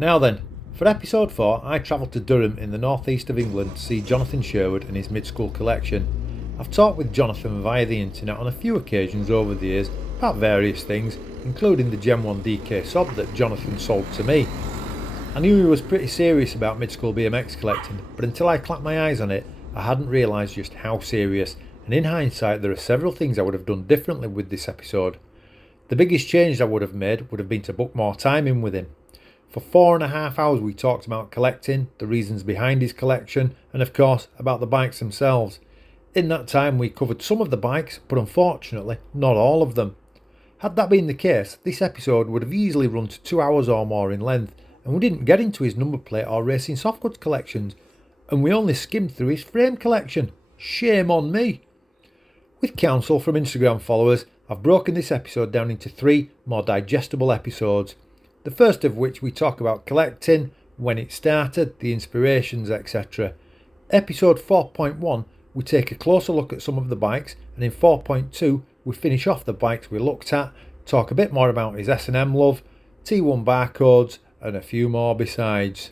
Now then, for episode 4, I travelled to Durham in the northeast of England to see Jonathan Sherwood and his Midschool collection. I've talked with Jonathan via the internet on a few occasions over the years about various things, including the Gen 1 DK Sob that Jonathan sold to me. I knew he was pretty serious about Midschool BMX collecting, but until I clapped my eyes on it, I hadn't realised just how serious, and in hindsight there are several things I would have done differently with this episode. The biggest change I would have made would have been to book more time in with him. For 4.5 hours we talked about collecting, the reasons behind his collection, and of course about the bikes themselves. In that time we covered some of the bikes, but unfortunately not all of them. Had that been the case, this episode would have easily run to 2 hours or more in length, and we didn't get into his number plate or racing softgoods collections, and we only skimmed through his frame collection. Shame on me. With counsel from Instagram followers, I've broken this episode down into 3 more digestible episodes. The first of which we talk about collecting, when it started, the inspirations, etc. Episode 4.1 we take a closer look at some of the bikes, and in 4.2 we finish off the bikes we looked at, talk a bit more about his S&M love, T1 barcodes, and a few more besides.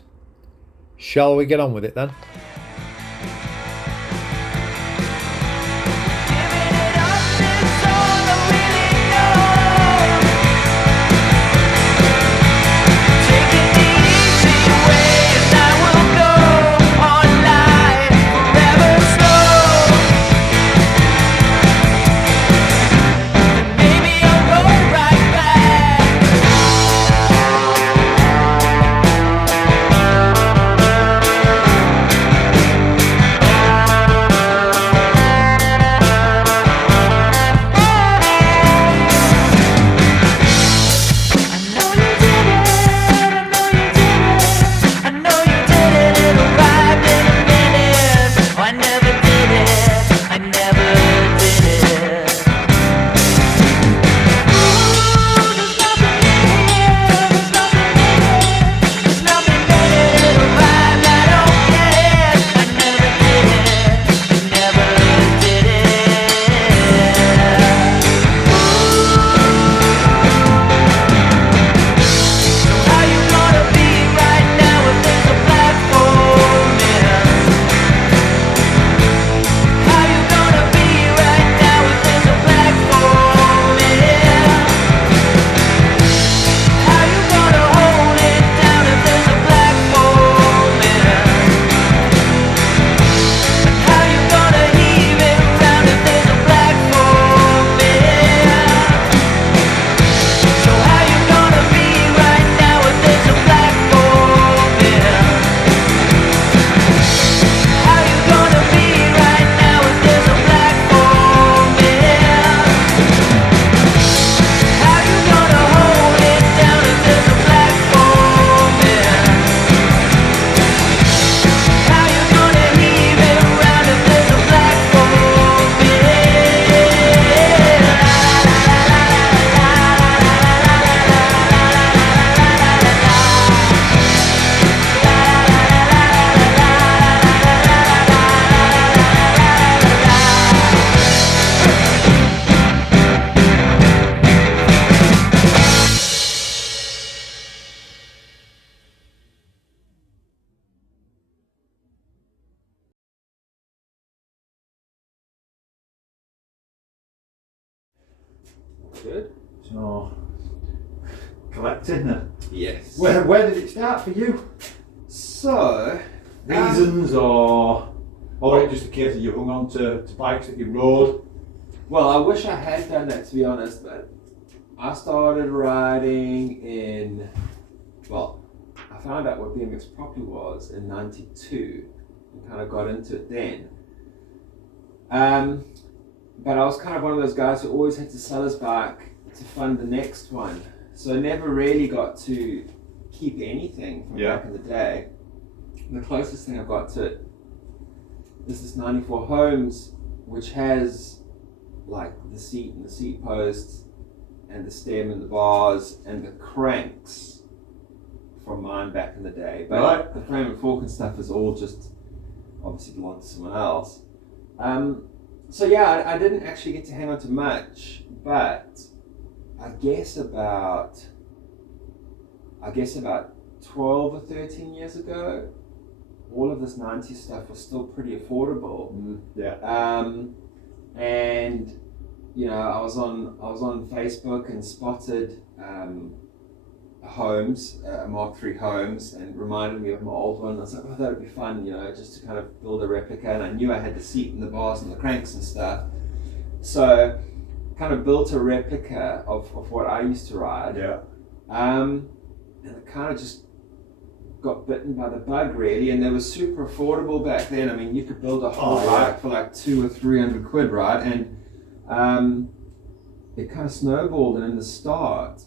Shall we get on with it then? Good. So, collecting then? Yes. Where did it start for you? So, Reasons or it just a case that you hung on to bikes that you rode? well, I wish I had done that, to be honest, but I started riding I found out what BMX properly was in '92 and kind of got into it then. But I was kind of one of those guys who always had to sell his bike to fund the next one. So I never really got to keep anything from back in the day. The closest thing I got to it is this 94 Holmes, which has like the seat and the seat posts and the stem and the bars and the cranks from mine back in the day. But the frame and fork and stuff is all just obviously belonged to someone else. So yeah, I didn't actually get to hang on to much, but I guess about 12 or 13 years ago, all of this 90s stuff was still pretty affordable. And you know, I was on Facebook and spotted homes, Mark III homes, and reminded me of my old one. I was like, oh, that would be fun, you know, just to kind of build a replica. And I knew I had the seat and the bars and the cranks and stuff. So kind of built a replica of what I used to ride. And it kind of just got bitten by the bug, really. And they were super affordable back then. I mean, you could build a whole bike for like 200 or 300 quid, right? And it kind of snowballed. And in the start,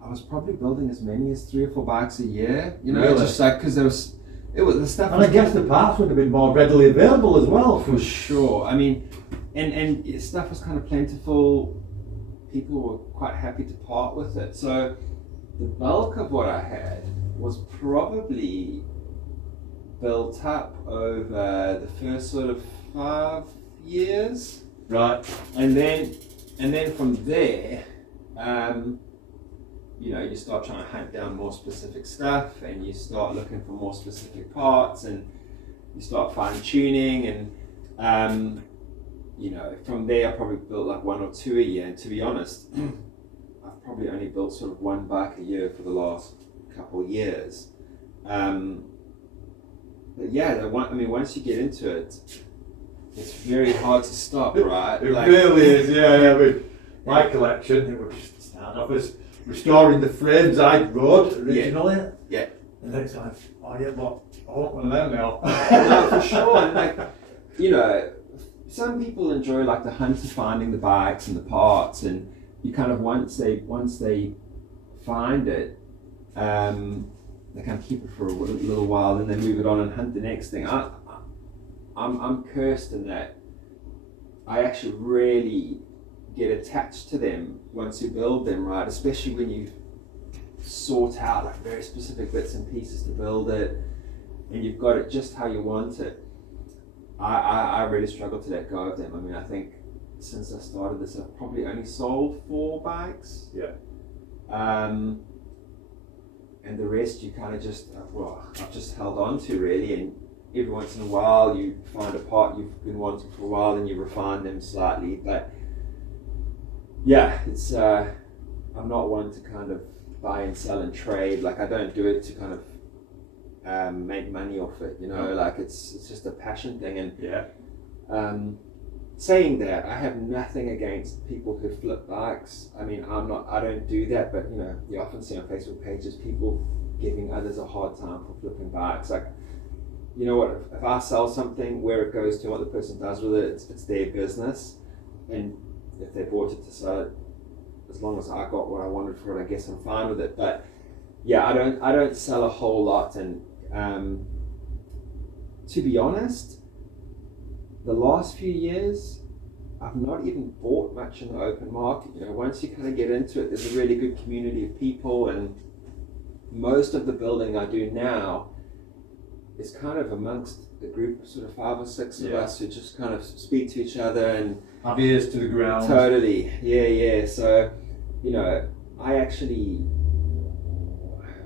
I was probably building as many as 3 or 4 bikes a year, you know, really? Just like, because the stuff. And I guess the parts would have been more readily available as well. For sure. I mean, and stuff was kind of plentiful. People were quite happy to part with it. So the bulk of what I had was probably built up over the first sort of 5 years. Right. And then from there, you know, you start trying to hunt down more specific stuff, and you start looking for more specific parts, and you start fine tuning, and you know, from there I probably built like 1 or 2 a year. And to be honest, I've probably only built sort of 1 bike a year for the last couple of years. But yeah, I mean, once you get into it, it's very hard to stop, right? It really is, yeah. With my collection, it would just start off as restoring the frames I'd rode originally. Yeah. And then it's like, oh yeah, but I want one of them now. No, for sure. And like, you know, some people enjoy like the hunt of finding the bikes and the parts, and you kind of once they find it, they kind of keep it for a little while, and then move it on and hunt the next thing. I'm cursed in that I actually really get attached to them once you build them, right? Especially when you sort out like very specific bits and pieces to build it, and you've got it just how you want it. I really struggle to let go of them. I mean, I think since I started this, I've probably only sold 4 bikes. Yeah. And the rest you kind of just, I've just held on to, really. And every once in a while you find a part you've been wanting for a while and you refine them slightly. But yeah, it's I'm not one to kind of buy and sell and trade. Like, I don't do it to kind of make money off it, you know. Like, it's just a passion thing. And saying that, I have nothing against people who flip bikes. I mean, I don't do that, but you know, you often see on Facebook pages people giving others a hard time for flipping bikes. Like, you know what, if I sell something, where it goes to, what the person does with it, it's their business. And if they bought it to sell it, as long as I got what I wanted for it, I guess I'm fine with it. But yeah, I don't sell a whole lot. And to be honest, the last few years, I've not even bought much in the open market. You know, once you kind of get into it, there's a really good community of people, and most of the building I do now is kind of amongst a group of sort of 5 or 6 of us who just kind of speak to each other and have ears to the ground. Totally, yeah. So, you know, I actually,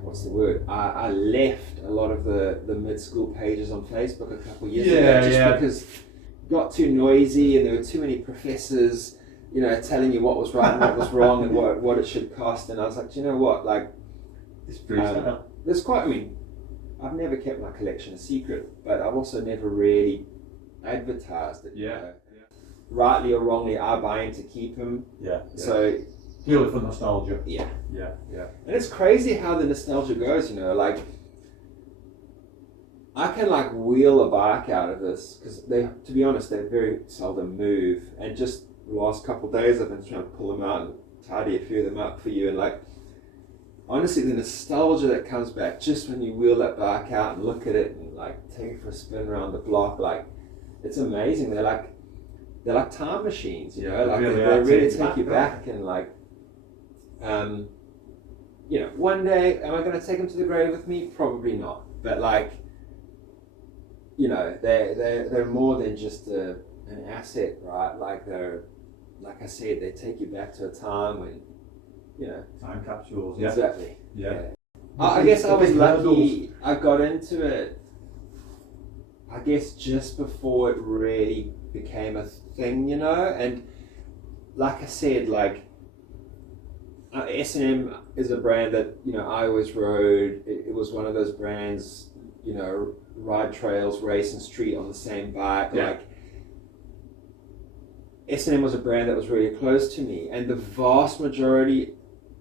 what's the word? I left a lot of the Midschool pages on Facebook a couple of years ago, just because it got too noisy and there were too many professors, you know, telling you what was right and what was wrong and what it should cost. And I was like, do you know what? Like, there's quite. I mean, I've never kept my collection a secret, but I've also never really advertised it. You know? Rightly or wrongly, I buy him to keep him. So purely for nostalgia. Yeah. And it's crazy how the nostalgia goes, you know, like, I can like wheel a bike out of this, because to be honest, they very seldom move. And just the last couple of days I've been trying to pull them out and tidy a few of them up for you. And like, honestly, the nostalgia that comes back just when you wheel that bike out and look at it and like take it for a spin around the block, like, it's amazing. They're like time machines, you know, like they really take you back. And like, you know, one day, am I going to take them to the grave with me? Probably not. But like, you know, they're more than just an asset, right? Like, like I said, they take you back to a time when, you know. Time capsules. Exactly. Yeah. I guess I was big lucky. I got into it, I guess, just before it really became a thing, you know. And like I said, like S&M is a brand that, you know, I always rode. It was one of those brands, you know, ride trails, race and street on the same bike. Yeah. Like S&M was a brand that was really close to me, and the vast majority,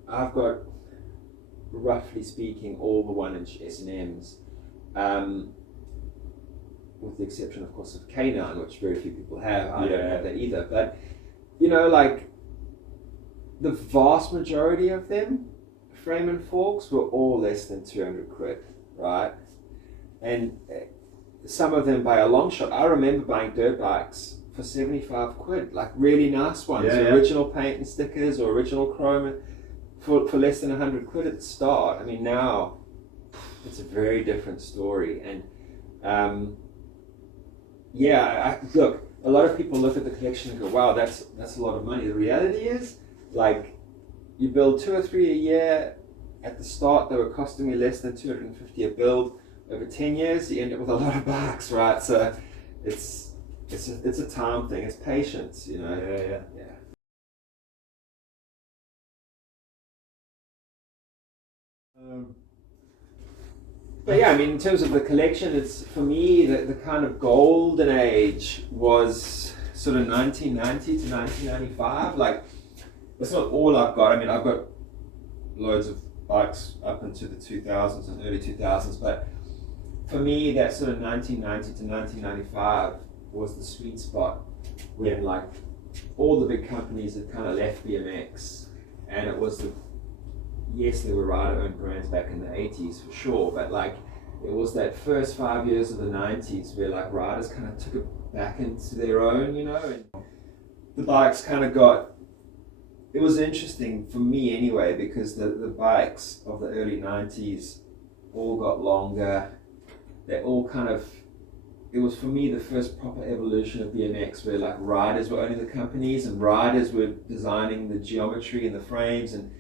I've got, roughly speaking, all the 1-inch S&Ms, with the exception, of course, of K9, which very few people have. I don't have that either. But, you know, like, the vast majority of them, frame and forks, were all less than 200 quid, right? And some of them by a long shot. I remember buying dirt bikes for 75 quid, like really nice ones, original paint and stickers or original chrome, for less than 100 quid at the start. I mean, now it's a very different story. And look, a lot of people look at the collection and go, wow, that's a lot of money. The reality is, like, you build 2 or 3 a year. At the start, they were costing me less than 250 a build. Over 10 years, you end up with a lot of bikes, right? So it's a time thing. It's patience, you know. Yeah. But yeah, I mean, in terms of the collection, it's, for me, the kind of golden age was sort of 1990 to 1995. Like, that's not all I've got. I mean, I've got loads of bikes up into the 2000s and early 2000s, but for me, that sort of 1990 to 1995 was the sweet spot when, like, all the big companies had kind of left BMX, and it was yes, there were rider-owned brands back in the 80s for sure, but like, it was that first 5 years of the 90s where, like, riders kind of took it back into their own, you know, and the bikes kind of got, it was interesting for me anyway, because the bikes of the early 90s all got longer. They all kind of, it was for me the first proper evolution of BMX where, like, riders were owning the companies and riders were designing the geometry and the frames, and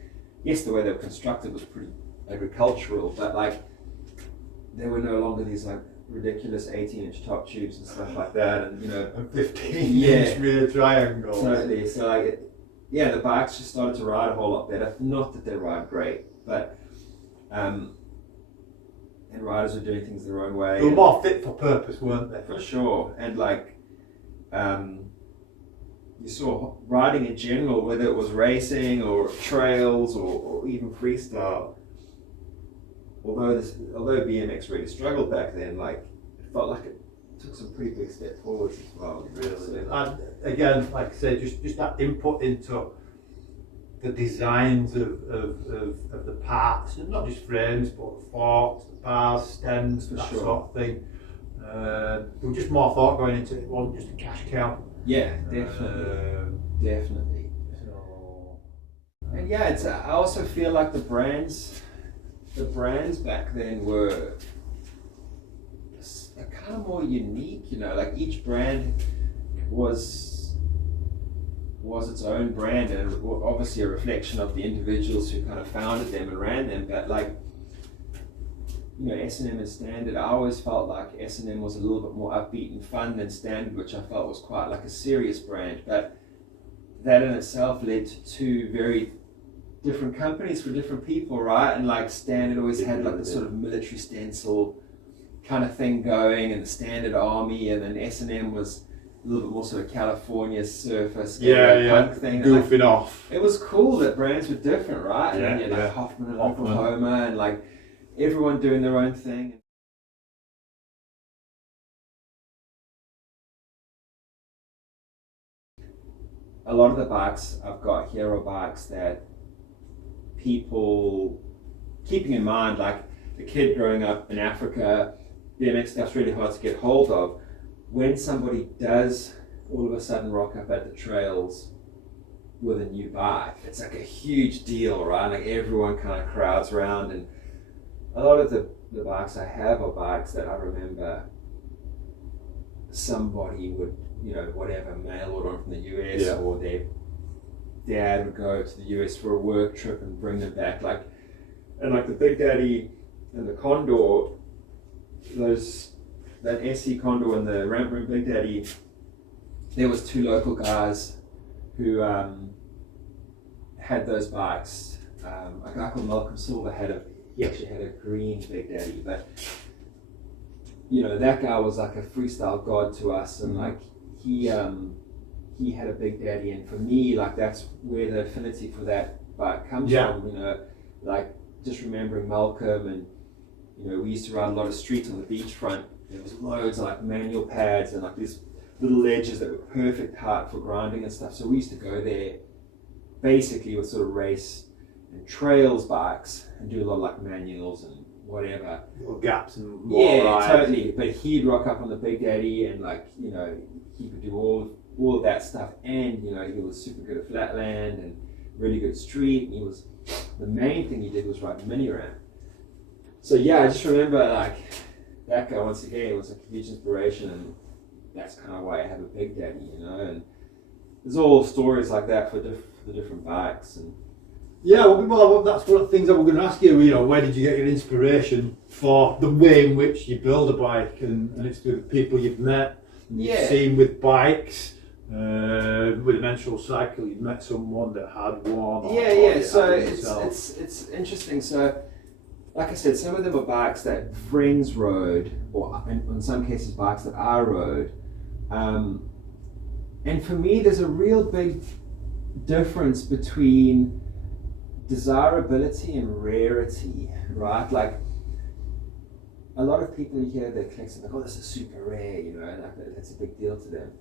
yes, the way they were constructed was pretty agricultural, but, like, there were no longer these, like, ridiculous 18-inch top tubes and stuff like that, and, you know, a 15-inch rear triangle. Totally. So, like, the bikes just started to ride a whole lot better. Not that they ride great, but and riders were doing things their own way. They were more fit for purpose, weren't they? For sure. And, like, you saw riding in general, whether it was racing or trails or even freestyle. Although BMX really struggled back then, like, it felt like it took some pretty big step forwards as well. Really. And again, like I said, just that input into the designs of the parts, and not just frames, but forks, bars, stems, that sort of thing. There was just more thought going into it. It wasn't just a cash cow. Yeah, definitely. Definitely. So, and yeah, it's. I also feel like the brands back then were kind of more unique, you know. Like, each brand was its own brand, and obviously a reflection of the individuals who kind of founded them and ran them. But, like, you know, S&M and Standard, I always felt like S&M was a little bit more upbeat and fun than Standard, which I felt was quite like a serious brand. But that in itself led to two very different companies for different people, right? And, like, Standard always had, like, the sort of military stencil kind of thing going, and the Standard Army, and then S&M was a little bit more sort of California surfer punk thing. Goofing, like, off. It was cool that brands were different, right? And Yeah, then you had, like, Hoffman and Oklahoma, and, like, everyone doing their own thing. A lot of the bikes I've got here are bikes that people, keeping in mind, like, the kid growing up in Africa, BMX stuff's really hard to get hold of. When somebody does all of a sudden rock up at the trails with a new bike, it's like a huge deal, right? Like, everyone kind of crowds around, and a lot of the bikes I have are bikes that I remember somebody would, you know, whatever, mail order from the US, or their dad would go to the US for a work trip and bring them back. Like, And like the Big Daddy and the Condor, that SE Condor and the Ramp Room Big Daddy, there was two local guys who had those bikes. A guy called Malcolm Silver he actually had a green Big Daddy, but you know, that guy was like a freestyle god to us, and like he had a Big Daddy, and for me, like that's where the affinity for that bike comes from. You know, like just remembering Malcolm, and you know, we used to ride a lot of streets on the beachfront. There was loads of like manual pads and like these little ledges that were perfect height for grinding and stuff. So we used to go there basically with sort of race and trails bikes and do a lot of like manuals and whatever. Little gaps and more rides. Totally. But he'd rock up on the Big Daddy, and like, you know, he could do all of that stuff, and you know, he was super good at flatland and really good street, and the main thing he did was ride mini ramp. So yeah, I just remember like that guy once again was a huge inspiration, and that's kind of why I have a Big Daddy, you know. And there's all stories like that for the different bikes. And yeah, well, that's one of the things that we're going to ask you. You know, where did you get your inspiration for the way in which you build a bike, and it's through the people you've met, you've seen with bikes. With a menstrual cycle, you've met someone that had one. So it's interesting. So, like I said, some of them are bikes that friends rode, or in some cases bikes that I rode. And for me, there's a real big difference between desirability and rarity, right? Like a lot of people hear their clicks and like, oh, this is super rare, you know, and like that's a big deal to them.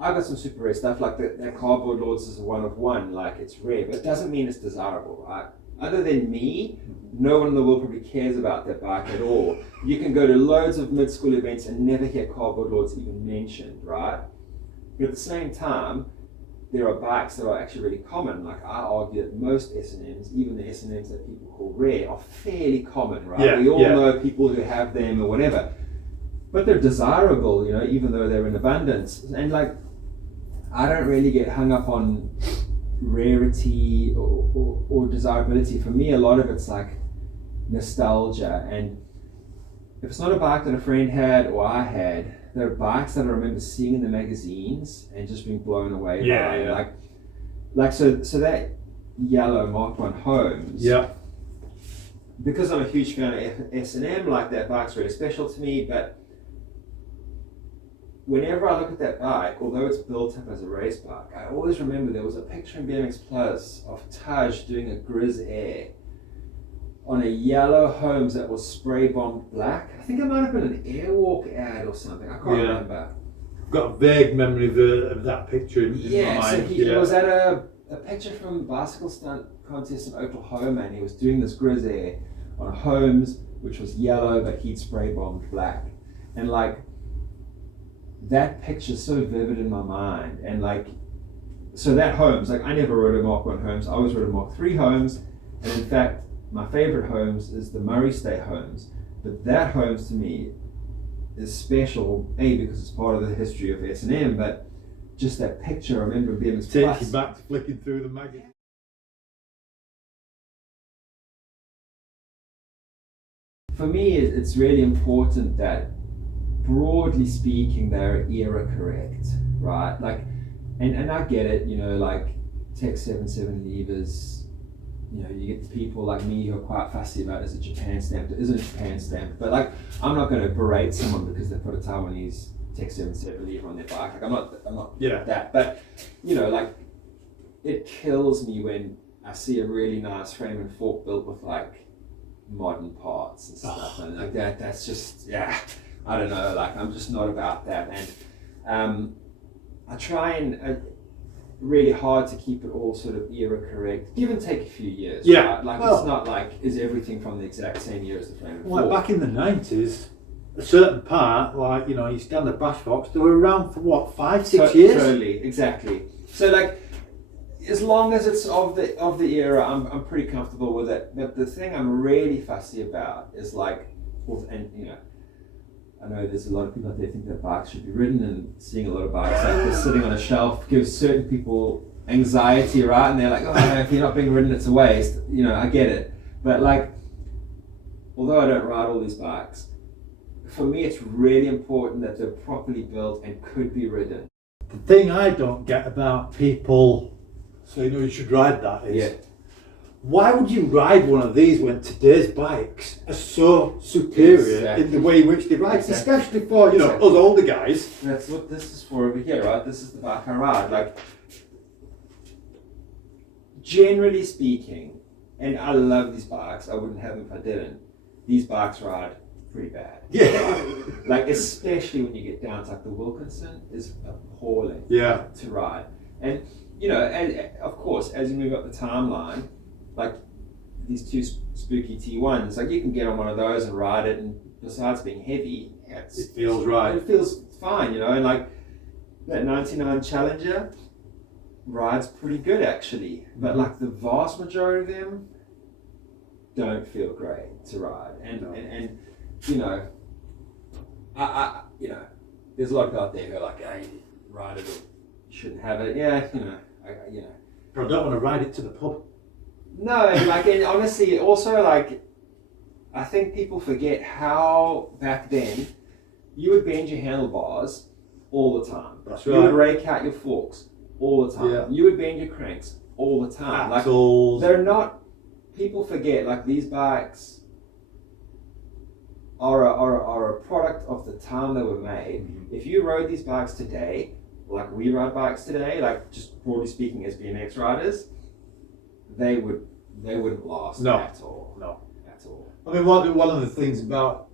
I've got some super rare stuff, like that Cardboard Lords is a one of one, like it's rare, but it doesn't mean it's desirable, right? Other than me, no one in the world probably cares about that bike at all. You can go to loads of mid-school events and never hear Cardboard Lords even mentioned, right? But at the same time, there are bikes that are actually really common. Like I argue that most S&Ms, even the S&Ms that people call rare, are fairly common, right? We all know people who have them or whatever. But they're desirable, you know, even though they're in abundance. And like, I don't really get hung up on rarity or desirability. For me, a lot of it's like nostalgia. And if it's not a bike that a friend had or I had, there are bikes that I remember seeing in the magazines and just being blown away by. Like so that yellow Mark 1 Holmes. Yeah. Because I'm a huge fan of S&M, like that bike's really special to me, but whenever I look at that bike, although it's built up as a race bike, I always remember there was a picture in BMX Plus of Taj doing a Grizz Air on a yellow Holmes that was spray bombed black. I think it might have been an Airwalk ad or something. I can't remember. I've got a vague memory of that picture in my mind. So he was at a picture from a bicycle stunt contest in Oklahoma, and he was doing this Grizz Air on a Holmes, which was yellow, but he'd spray bombed black. And like, that picture's so vivid in my mind. And like, so that Holmes, like I never rode a Mark 1 Holmes, I always rode a Mark 3 Holmes, and in fact, my favorite Holmes is the Murray State Holmes. But that Holmes to me is special, A, because it's part of the history of S&M, but just that picture, I remember being takes you back to flicking through the magazine. For me, it's really important that, broadly speaking, they're era correct, right? Like, and I get it, you know, like Tech 77 levers, you know, you get people like me who are quite fussy about is it Japan stamped or isn't it Japan stamped, but like, I'm not going to berate someone because they put a Taiwanese Tech 77 lever on their bike. Like, I'm not that, but you know, like, it kills me when I see a really nice frame and fork built with like modern parts and stuff, and like that's just, I don't know, like I'm just not about that. And I try and really hard to keep it all sort of era correct, give and take a few years. Right? Like, it's not like is everything from the exact same year as the frame and fork. Like back in the 90s, a certain part, like, you know, your standard Bash Fox, they were around for what, 5-6 years? Totally, exactly. So like, as long as it's of the era, I'm pretty comfortable with it. But the thing I'm really fussy about is like, and you know, I know there's a lot of people out there think that bikes should be ridden, and seeing a lot of bikes like this sitting on a shelf gives certain people anxiety, right? And they're like, oh, if you're not being ridden, it's a waste. You know, I get it. But like, although I don't ride all these bikes, for me it's really important that they're properly built and could be ridden. The thing I don't get about people saying, you should ride that is, why would you ride one of these when today's bikes are so superior in the way in which they ride, especially for, us older guys? That's what this is for over here, right? This is the bike I ride. Like, generally speaking, and I love these bikes, I wouldn't have them if I didn't, these bikes ride pretty bad. Yeah. Like, especially when you get down to like the Wilkinson is appalling to ride. And, and of course, as you move up the timeline, like these two spooky T1s, like you can get on one of those and ride it, and besides being heavy, it feels right. It feels fine, and like that 99 Challenger rides pretty good actually, but like the vast majority of them don't feel great to ride, and I there's a lot of people out there who are like, hey, ride it, or you shouldn't have it. But I don't want to ride it to the pub. No, and honestly, also like, I think people forget how back then you would bend your handlebars all the time. That's right. You would rake out your forks all the time. Yeah. You would bend your cranks all the time. Axles. Like, they're not. People forget, like, these bikes are a product of the time they were made. Mm-hmm. If you rode these bikes today, like we ride bikes today, like just broadly speaking as BMX riders, they wouldn't last at all. No, at all. I mean, one of the things about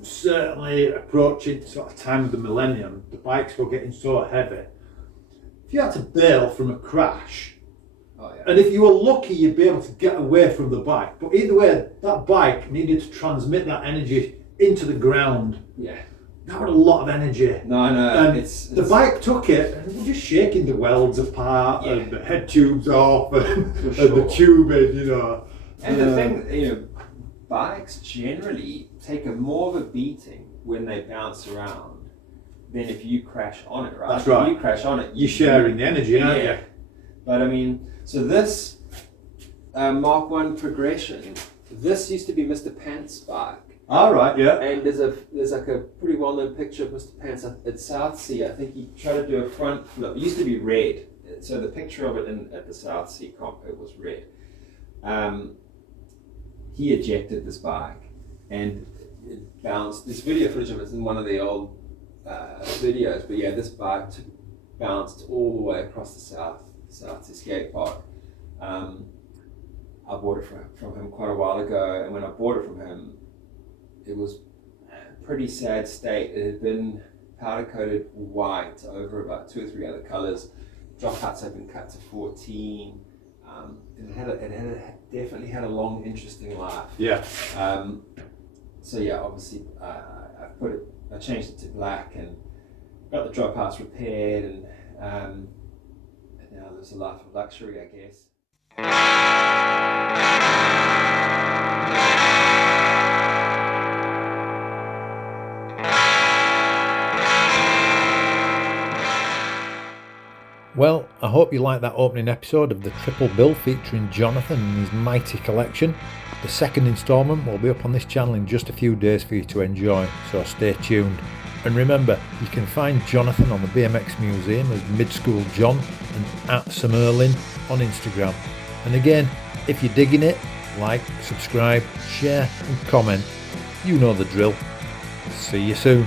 certainly approaching sort of time of the millennium, the bikes were getting so heavy. If you had to bail from a crash, and if you were lucky, you'd be able to get away from the bike. But either way, that bike needed to transmit that energy into the ground. Yeah. That was a lot of energy. No, I know. And the bike took it, and we're just shaking the welds apart, and the head tubes off, and the tubing, And the thing, bikes generally take more of a beating when they bounce around than if you crash on it, right? That's right. If you crash on it, you're sharing the energy, aren't you? But I mean, so this Mark 1 progression, this used to be Mr. Pants' bike. All right, yeah. And there's like a pretty well-known picture of Mr. Pants at South Sea. I think he tried to do a front flip. It used to be red, so the picture of it at the South Sea comp, it was red. He ejected this bike, and it bounced. This video footage of it's in one of the old videos. But yeah, this bike bounced all the way across the South Sea skate park. I bought it from him quite a while ago, and when I bought it from him, it was a pretty sad state. It had been powder coated white over about 2 or 3 other colors. Drop cuts had been cut to 14. It definitely had a long, interesting life. Yeah. So yeah, obviously I changed it to black and got the dropouts repaired, and now there's a life of luxury, I guess. Well, I hope you liked that opening episode of the Triple Bill featuring Jonathan and his mighty collection. The second instalment will be up on this channel in just a few days for you to enjoy, so stay tuned. And remember, you can find Jonathan on the BMX Museum as Midschool John and at @SamerLin on Instagram. And again, if you're digging it, like, subscribe, share and comment. You know the drill. See you soon.